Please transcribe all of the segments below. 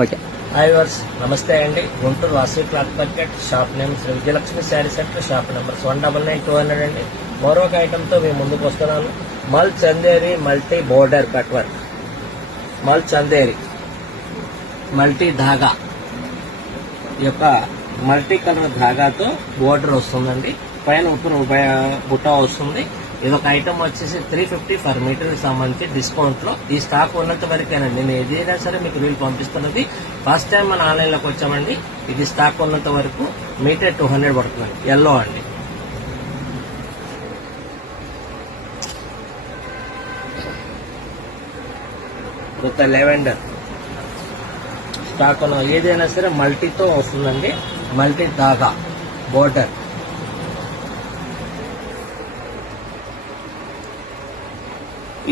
Okay. Hi viewers నమస్తే అండి. Guntur Vasavi cloth market, shop name Sri Vijayalakshmi sari centre, shop numbers 199-200 అండి. మరొక ఐటమ్తో మేము ముందుకు వస్తున్నాను. మల్ Chanderi multi border cut work, మల్ చందేరి మల్టీ ధాగా, ఈ యొక్క మల్టీ కలర్ ధాగాతో బోర్డర్ వస్తుందండి. పైన ఉప్పును బుట్ట వస్తుంది. ఇదొక ఐటమ్ వచ్చేసి 350 పర్ మీటర్ సంబంధించి డిస్కౌంట్ లో. ఈ స్టాక్ ఉన్నంత వరకేనండి. నేను ఏదైనా సరే మీకు వీలు పంపిస్తున్నది. ఫస్ట్ టైం మన ఆన్లైన్ లోకి వచ్చామండి. ఇది స్టాక్ ఉన్నంత వరకు మీటర్ 200 పడుతుందండి. ఎల్లో అండి. ఒక లెవెండర్ స్టాక్ ఉన్న ఏదైనా సరే మల్టీతో వస్తుందండి. మల్టీ ధాగా బోర్డర్.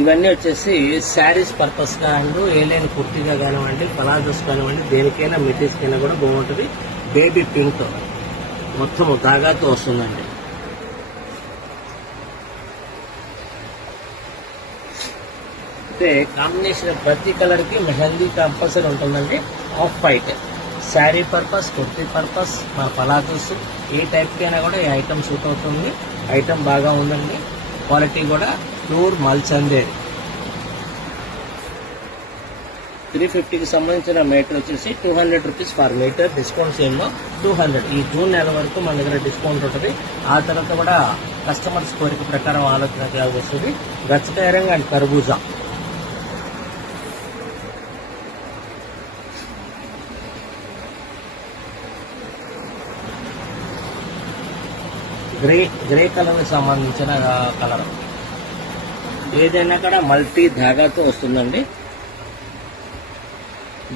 ఇవన్నీ వచ్చేసి శారీస్ పర్పస్ గా అండ్ ఏలైన కుర్తీగా కానివ్వండి, పలాజోస్ కానివ్వండి, దేనికైనా మెటీరియల్స్ కైనా కూడా బాగుంటుంది. బేబీ పింక్ మొత్తం ధాగాతో వస్తుందండి. అయితే కాంబినేషన్ ప్రతి కలర్ కి మెహందీ కంపల్సరీ ఉంటుందండి. Off white sari purpose, kurti purpose, మన పలాజోస్ ఏ టైప్ కి అయినా కూడా ఈ ఐటమ్ సూట్ అవుతుంది. ఐటమ్ బాగా ఉందండి. క్వాలిటీ కూడా ప్యూర్ మల్ చందేరి. 350కి సంబంధించిన మీటర్ వచ్చేసి 200 rupees per metre. Discount same లో 200. ఈ జూన్ నెల వరకు మన దగ్గర డిస్కౌంట్ ఉంటుంది. ఆ తర్వాత కూడా కస్టమర్స్ కోరిక ప్రకారం ఆలోచన చేయాల్సి వస్తుంది. గచ్చకాయ రంగు అండ్ కర్బూజా. గ్రే కలర్ కి సంబంధించిన కలర్. ఏదైనా కూడా మల్టీ ధాగాతో వస్తుందండి.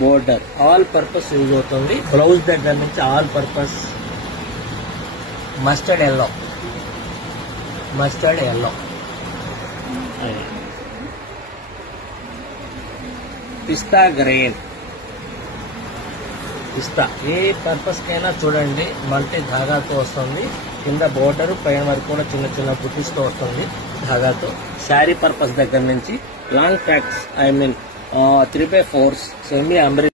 బోర్డర్ ఆల్ పర్పస్ యూజ్ అవుతుంది. బ్లౌజ్ దగ్గర నుంచి all purpose. Mustard yellow, mustard yellow, pista green. Pista ఏ పర్పస్ కైనా చూడండి మల్టీ ధాగాతో వస్తుంది. కింద బోర్డర్, పైన వరకు కూడా చిన్న చిన్న బుటీస్తో వస్తుంది ధాగాతో. శారీ పర్పస్ దగ్గర నుంచి లాంగ్ ఫ్రాక్స్, 3/4 సెమీ అంబ్రెల్లా